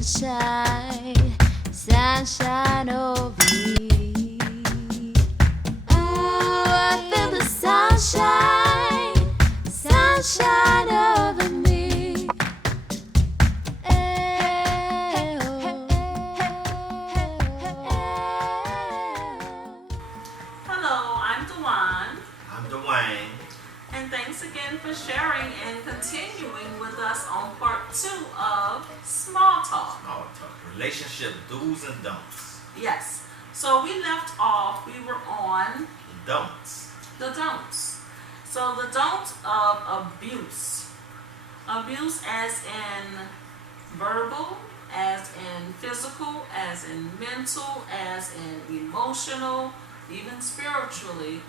sunshine, sunshine over me. Ooh, I feel the sunshine, sunshine over me. Hello, I'm Dewan. I'm Dwayne. And thanks again for sharing and continuing with us on part 2 of Small Talk. Small talk. Relationship do's and don'ts. Yes. So we left off, we were on The don'ts. the don'ts. So the don'ts of abuse. Abuse as in verbal, as in physical, as in mental, as in emotional, even spiritually,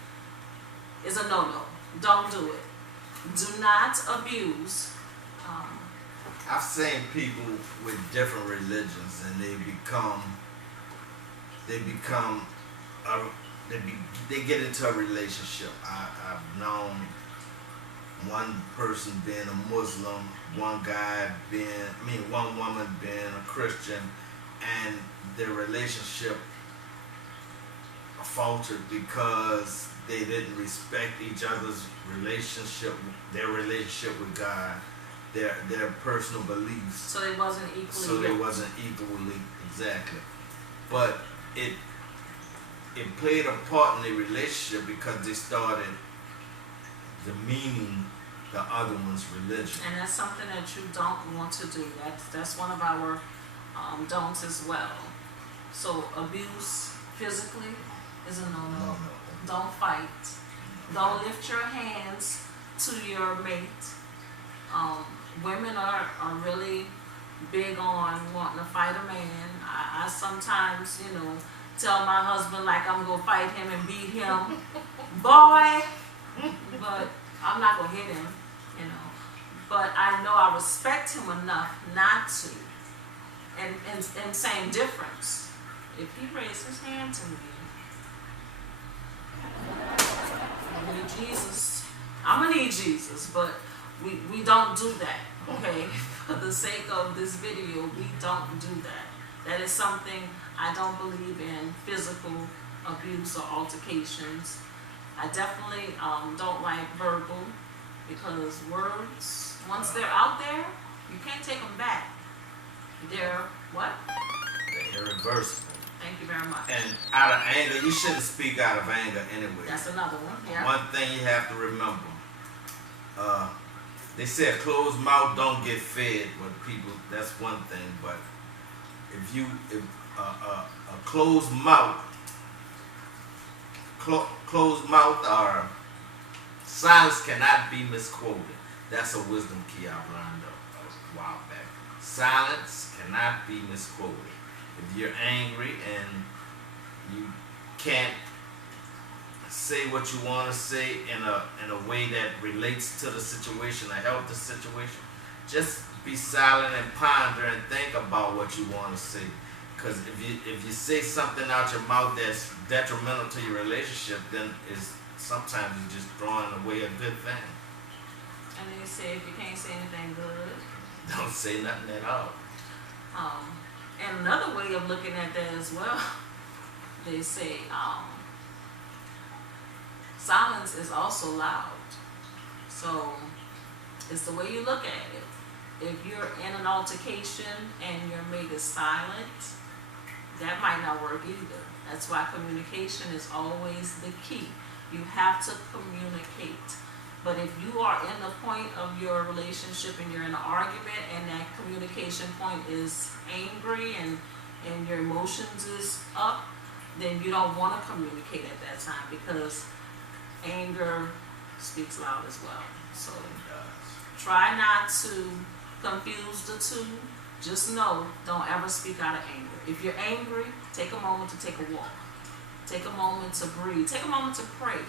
is a no-no. Don't do it. Do not abuse. I've seen people with different religions, and they get into a relationship. I've known one person being a Muslim, one woman being a Christian, and their relationship faltered because they didn't respect each other's relationship, their relationship with God, their personal beliefs. So they wasn't equally So they yoked. wasn't equally, exactly. But it played a part in the relationship because they started demeaning the other one's religion. And that's something that you don't want to do. That's one of our don'ts as well. So abuse physically is a no-no. No. Don't fight. Don't lift your hands to your mate. Women are really big on wanting to fight a man. I sometimes, tell my husband like I'm gonna fight him and beat him, boy, but I'm not gonna hit him, But I know I respect him enough not to. And same difference. If he raised his hand to me, I need Jesus. I'm gonna need Jesus, but we don't do that, okay? For the sake of this video, we don't do that. That is something I don't believe in, physical abuse or altercations. I definitely don't like verbal, because words, once they're out there, you can't take them back. They're what? They're irreversible. Thank you very much. And out of anger, you shouldn't speak out of anger anyway. That's another one, yeah. One thing you have to remember, they say a closed mouth don't get fed. But people, that's one thing. But if a closed mouth or silence cannot be misquoted. That's a wisdom key I've learned a while back. Silence cannot be misquoted. If you're angry and you can't say what you want to say in a way that relates to the situation or help the situation, just be silent and ponder and think about what you want to say. Because if you say something out your mouth that's detrimental to your relationship, then sometimes you're just throwing away a good thing. And they say if you can't say anything good, Don't say nothing at all. and another way of looking at that as well, they say silence is also loud. So it's the way you look at it. If you're in an altercation and your mate is silent, that might not work either. That's why communication is always the key. You have to communicate. But if you are in the point of your relationship and you're in an argument and that communication point is angry and your emotions is up, then you don't want to communicate at that time, because anger speaks loud as well. So try not to confuse the two. Just know, don't ever speak out of anger. If you're angry, take a moment to take a walk. Take a moment to breathe. Take a moment to pray.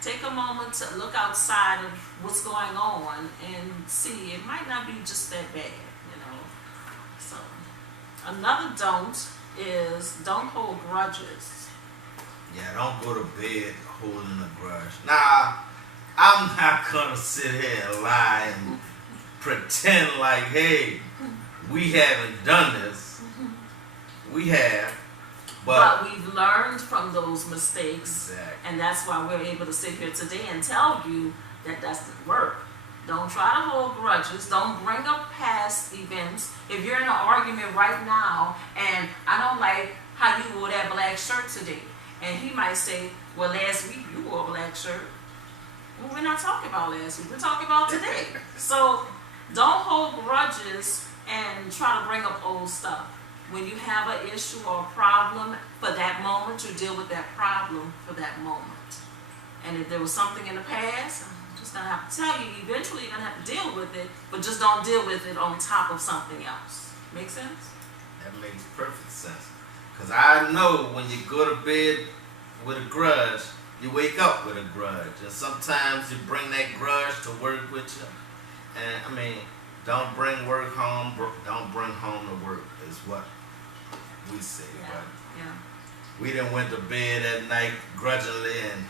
Take a moment to look outside of what's going on and see it might not be just that bad, So another don't is don't hold grudges. Yeah, don't go to bed holding a grudge. Nah, I'm not gonna sit here and lie and pretend like, hey, we haven't done this. We have, But we've learned from those mistakes, exactly. and that's why we're able to sit here today and tell you that doesn't work. Don't try to hold grudges. Don't bring up past events. If you're in an argument right now, and I don't like how you wore that black shirt today, and he might say, well, last week you wore a black shirt. Well, we're not talking about last week. We're talking about today. So don't hold grudges and try to bring up old stuff. When you have an issue or a problem for that moment, you deal with that problem for that moment. And if there was something in the past, I'm just going to have to tell you, eventually you're going to have to deal with it, but just don't deal with it on top of something else. Make sense? That makes perfect sense. Because I know when you go to bed with a grudge, you wake up with a grudge. And sometimes you bring that grudge to work with you. And I mean, don't bring work home, don't bring home to work is what we say. Yeah. But Yeah. we done went to bed at night grudgingly and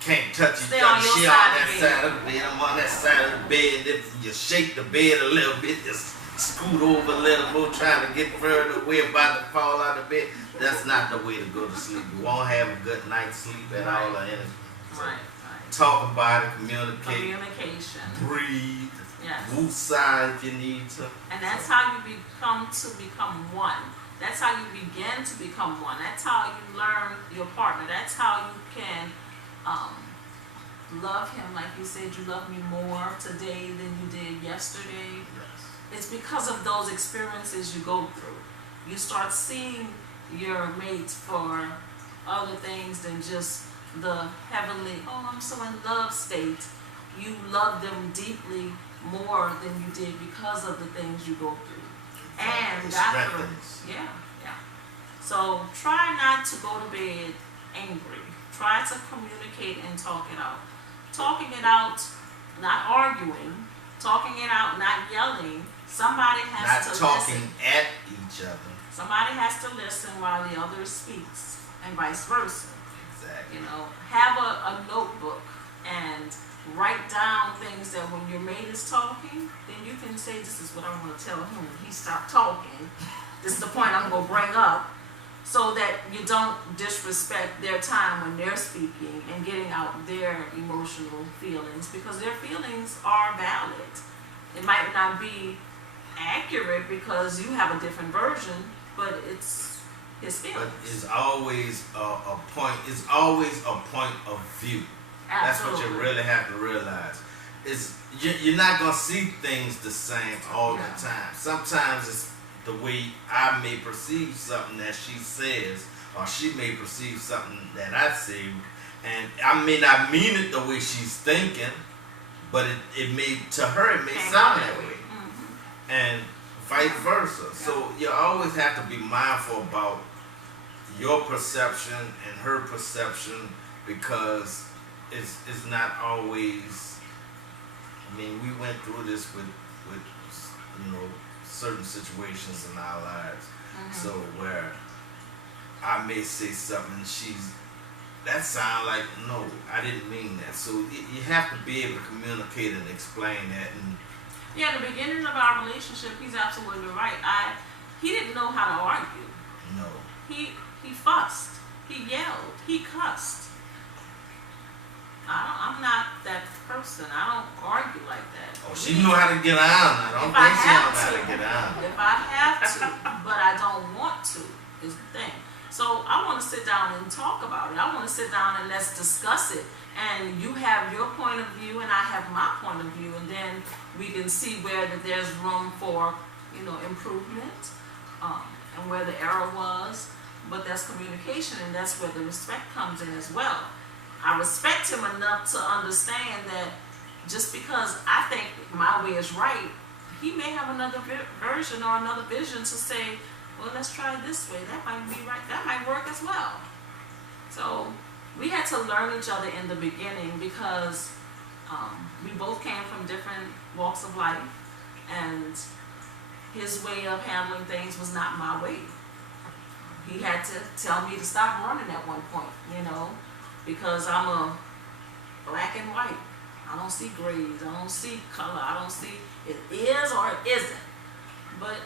can't touch each Stay on other. your She side on of that the side of the bed, I'm on that side of the bed. If you shake the bed a little bit, just scoot over a little more, trying to get further away, about to fall out of bed. That's not the way to go to sleep. You won't have a good night's sleep at all or anything. So Right. Right. talk about it, communicate, Communication. breathe, Yes. woosah if you need to. And that's how you become one. That's how you begin to become one. That's how you learn your partner. That's how you can love him like you said you love me more today than you did yesterday. Yes. It's because of those experiences you go through. You start seeing your mate for other things than just the heavenly, oh, I'm so in love state. You love them deeply more than you did because of the things you go through. And It got through. strengthens. Yeah, yeah. So try not to go to bed angry. Try to communicate and talk it out. Talking it out, not arguing. Talking it out, not yelling. Somebody has Not to talking listen. at each other. Somebody has to listen while the other speaks, and vice versa. Exactly. You know, have a notebook and write down things that when your mate is talking, then you can say, this is what I'm going to tell him when he stopped talking. This is the point I'm going to bring up, so that you don't disrespect their time when they're speaking and getting out their emotional feelings, because their feelings are valid. It might not be accurate because you have a different version, but it's his feelings. But it's always a point. It's always a point of view. That's what you Absolutely. really have to realize. You're not gonna see things the same all Yeah. the time. Sometimes it's the way I may perceive something that she says, or she may perceive something that I say, and I may not mean it the way she's thinking, but it may, to her it may Came sound out that that way, Mhm. and vice versa. So you always have to be mindful about your perception and her perception, because it's not always. I mean, we went through this with certain situations in our lives. So where I may say something, and that sound like, no, I didn't mean that. So you have to be able to communicate and explain that. And Yeah, in the beginning of our relationship, he's absolutely right. He didn't know how to argue. no, He fussed. He yelled. He cussed. I'm not that person. I don't argue like that. oh, she knew how to get on. I don't If I think she have knows how to to. get on. If I have to, but I don't want to, is the thing. So I want to sit down and talk about it. I want to sit down and let's discuss it. And you have your point of view and I have my point of view, and then we can see where that there's room for, improvement, and where the error was. But that's communication, and that's where the respect comes in as well. I respect him enough to understand that just because I think my way is right, he may have another version or another vision to say, well, let's try it this way. That might be right. That might work as well. So we had to learn each other in the beginning, because we both came from different walks of life, and his way of handling things was not my way. He had to tell me to stop running at one point, because I'm a black and white. I don't see grays. I don't see color. I don't see it is or it isn't. But,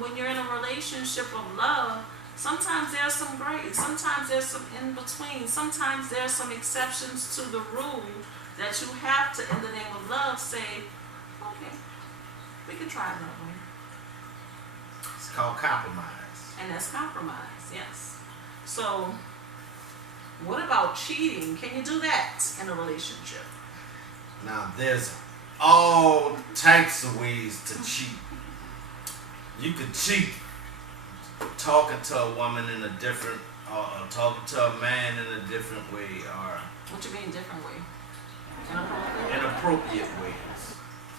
when you're in a relationship of love, sometimes there's some gray, sometimes there's some in between, sometimes there's some exceptions to the rule that you have to, in the name of love, say, okay, we can try that way. It's called compromise. And that's compromise, yes. So, what about cheating? Can you do that in a relationship? Now, there's all types of ways to cheat. You could cheat talking to a woman in a different, or talking to a man in a different way, or What you mean different way? Inappropriate? inappropriate ways.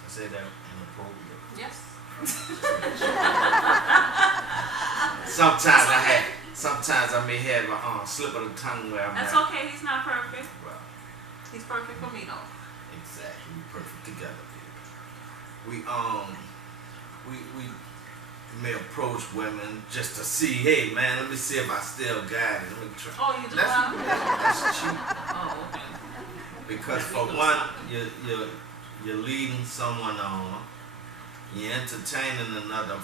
I say that inappropriate. Yes. Sometimes I may have a slip of the tongue where I'm That's not. okay, he's not perfect. Well, He's perfect for me though. exactly, we perfect together, baby. We may approach women just to see, hey man, let me see if I still got it. Let me try. Oh, you do That's, that? that's cheating. Oh, okay. Because for one, you're leading someone on, you're entertaining another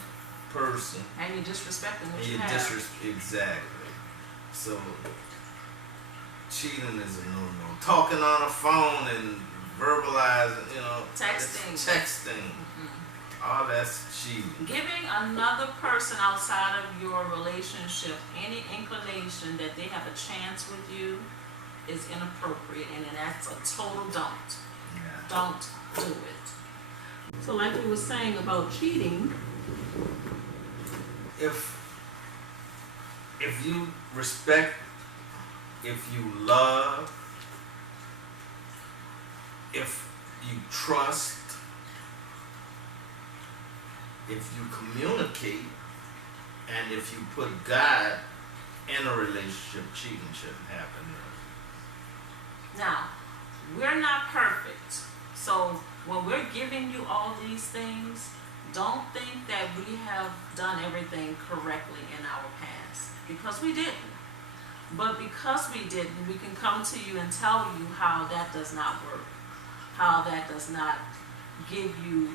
person, And you're disrespecting what and you you have. exactly. So cheating is a no-no. Talking on a phone and verbalizing, Texting. it's texting, all that's cheating. Giving another person outside of your relationship any inclination that they have a chance with you is inappropriate, and that's a total don't. Yeah. Don't do it. So like we were saying about cheating, If you respect, if you love, if you trust, if you communicate, and if you put God in a relationship, cheating shouldn't happen. now, we're not perfect. So when we're giving you all these things, don't think that we have done everything correctly in our past, because we didn't. But because we didn't, we can come to you and tell you how that does not work, how that does not give you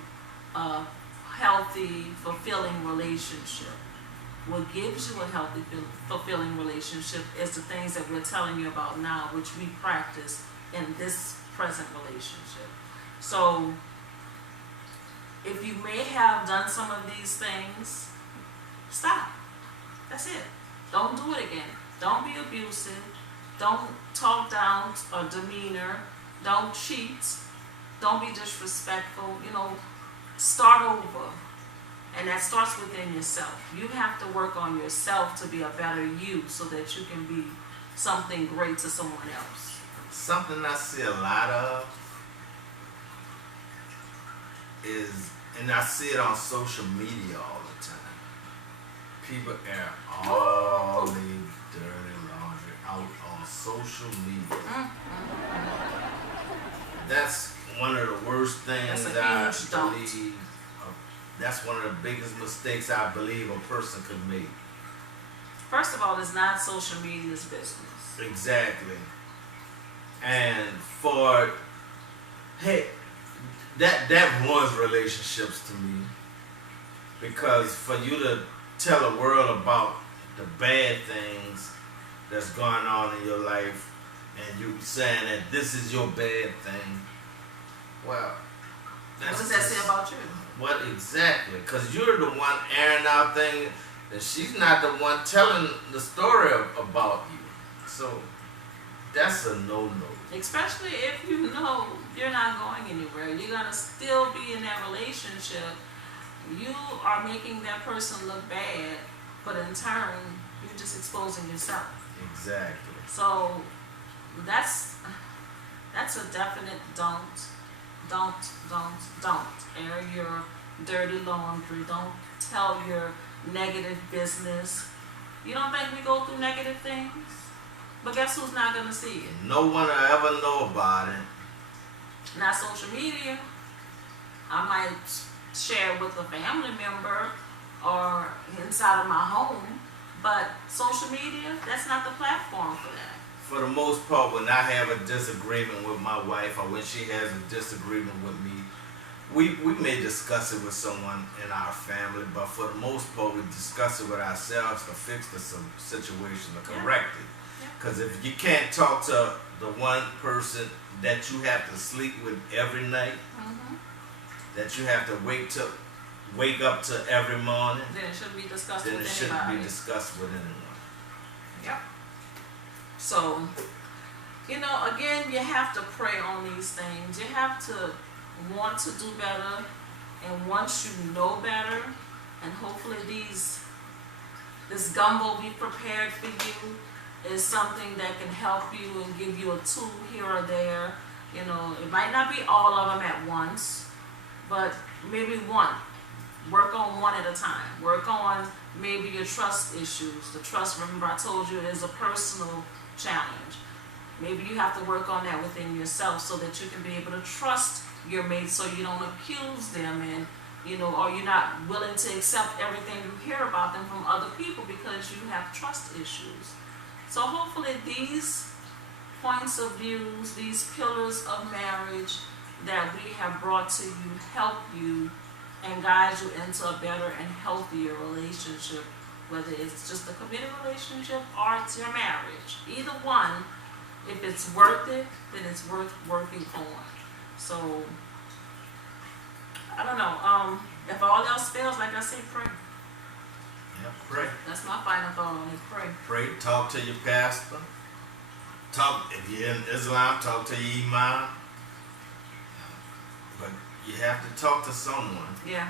a healthy, fulfilling relationship. What gives you a healthy, fulfilling relationship is the things that we're telling you about now, which we practice in this present relationship. So, if you may have done some of these things, stop. That's it. Don't do it again. Don't be abusive. Don't talk down or demeanor. Don't cheat. Don't be disrespectful. Start over. And that starts within yourself. You have to work on yourself to be a better you so that you can be something great to someone else. Something I see a lot of is, and I see it on social media all the time, people air all their dirty laundry out on social media. That's one of the worst things That's a I huge don't. believe. That's one of the biggest mistakes I believe a person could make. First of all, it's not social media's business. Exactly. And that ruins relationships to me. Because for you to tell the world about the bad things that's going on in your life, and you saying that this is your bad thing, well, What does that say about you? what exactly? Because you're the one airing out things, and she's not the one telling the story about you. So that's a no-no. Especially if you know you're not going anywhere. You're going to still be in that relationship. You are making that person look bad, but in turn, you're just exposing yourself. Exactly. So that's a definite don't. Don't air your dirty laundry. Don't tell your negative business. You don't think we go through negative things? But guess who's not going to see it? No one will ever know about it. Not social media. I might share with a family member or inside of my home, but social media, that's not the platform for that. For the most part, when I have a disagreement with my wife, or when she has a disagreement with me, we may discuss it with someone in our family, but for the most part, we discuss it with ourselves to fix the situation, to correct it. Because if you can't talk to the one person that you have to sleep with every night, that you have to wake up to every morning, Then it shouldn't be discussed then with it anybody. shouldn't be discussed with anyone. Yep. So, you know, again, you have to pray on these things. You have to want to do better, and once you know better, and hopefully this gumbo we prepared for you is something that can help you and give you a tool here or there. You know, it might not be all of them at once, but maybe one. Work on one at a time. Work on maybe your trust issues. The trust, remember I told you, is a personal challenge. Maybe you have to work on that within yourself so that you can be able to trust your mates, so you don't accuse them, and you know, or you're not willing to accept everything you hear about them from other people because you have trust issues. So hopefully these points of views, these pillars of marriage that we have brought to you help you and guide you into a better and healthier relationship, whether it's just a committed relationship or it's your marriage. Either one, if it's worth it, then it's worth working on. So, I don't know, if all else fails, like I say, pray. Yeah, pray. That's my final thought on it, pray. Pray, talk to your pastor. Talk, if you're in Islam, talk to your imam. But you have to talk to someone. Yeah.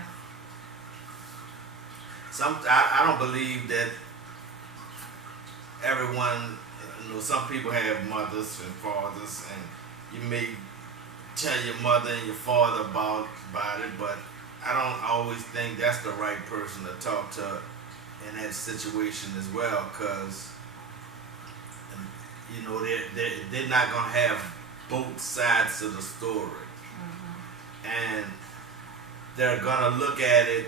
I don't believe that everyone, you know, some people have mothers and fathers, and you may tell your mother and your father about it, but I don't always think that's the right person to talk to in that situation as well, because you know they're not gonna have both sides of the story, and they're gonna look at it,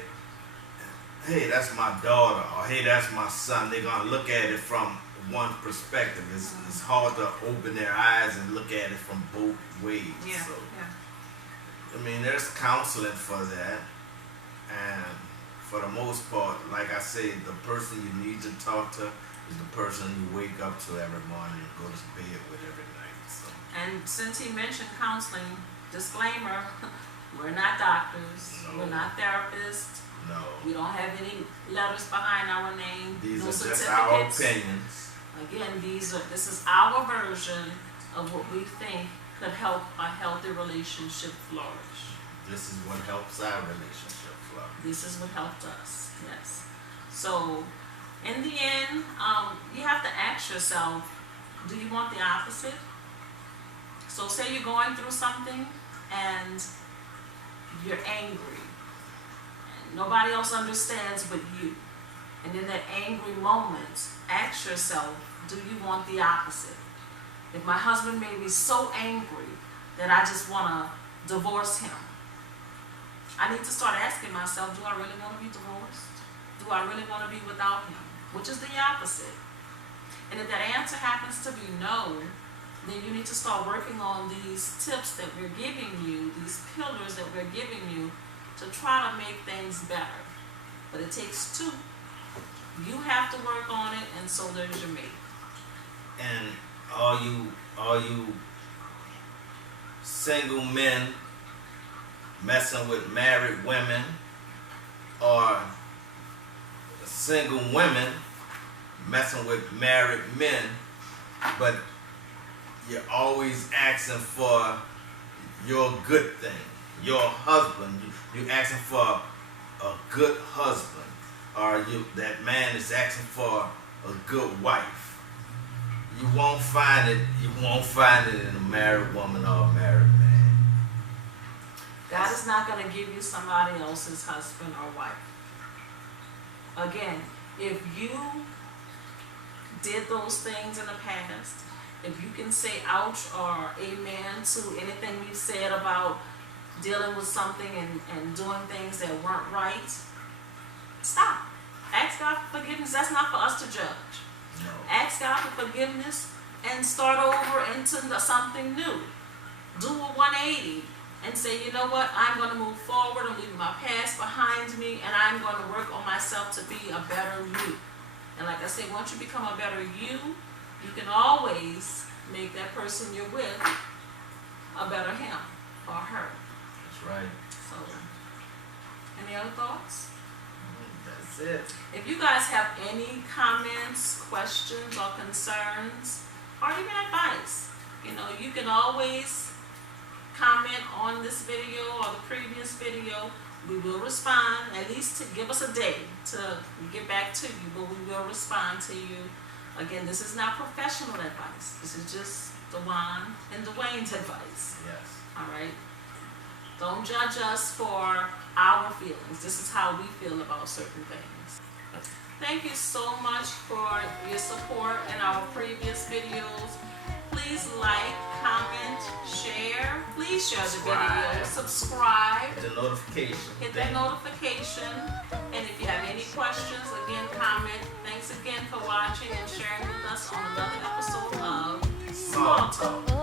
hey, that's my daughter, or hey, that's my son. They're gonna look at it from one perspective. It's hard to open their eyes and look at it from both ways. Yeah. So, Yeah. I mean, there's counseling for that, and for the most part, like I said, the person you need to talk to is the person you wake up to every morning and go to bed with every night. So. And since he mentioned counseling, disclaimer, we're not doctors, No. we're not therapists, No, we don't have any letters behind our name, these no are just certificates. our opinions. Again, this is our version of what we think could help a healthy relationship flourish. This is what helps our relationship flourish. This is what helped us, yes. So, in the end, you have to ask yourself, do you want the opposite? So say you're going through something and you're angry, and nobody else understands but you. And in that angry moment, ask yourself, do you want the opposite? If my husband made me so angry that I just want to divorce him, I need to start asking myself, do I really want to be divorced? Do I really want to be without him? Which is the opposite. And if that answer happens to be no, then you need to start working on these tips that we're giving you, these pillars that we're giving you, to try to make things better. But it takes two. You have to work on it, and so does your mate. And all you single men messing with married women, or single women messing with married men, but you're always asking for your good thing, your husband. You're asking for a good husband, or that man is asking for a good wife. You won't find it. You won't find it in a married woman or a married man. God is not going to give you somebody else's husband or wife. Again, if you did those things in the past, if you can say ouch or amen to anything we've said about dealing with something and doing things that weren't right, stop. Ask God for forgiveness. That's not for us to judge. No. Ask God for forgiveness and start over into something new. Do a 180. and say, you know what, I'm going to move forward, I'm leaving my past behind me, and I'm going to work on myself to be a better you. And like I say, once you become a better you can always make that person you're with a better him or her. That's right. So, any other thoughts? That's it. If you guys have any comments, questions, or concerns, or even advice, you can always comment on this video or the previous video. We will respond, at least to give us a day to get back to you, but we will respond to you. Again, this is not professional advice. This is just DeJuan and Dwayne's advice. Yes. All right? Don't judge us for our feelings. This is how we feel about certain things. Thank you so much for your support in our previous videos. Please like, comment, share. Please share the video. Subscribe. Hit the notification. Hit that notification. And if you have any questions, again, comment. Thanks again for watching and sharing with us on another episode of Small Talk.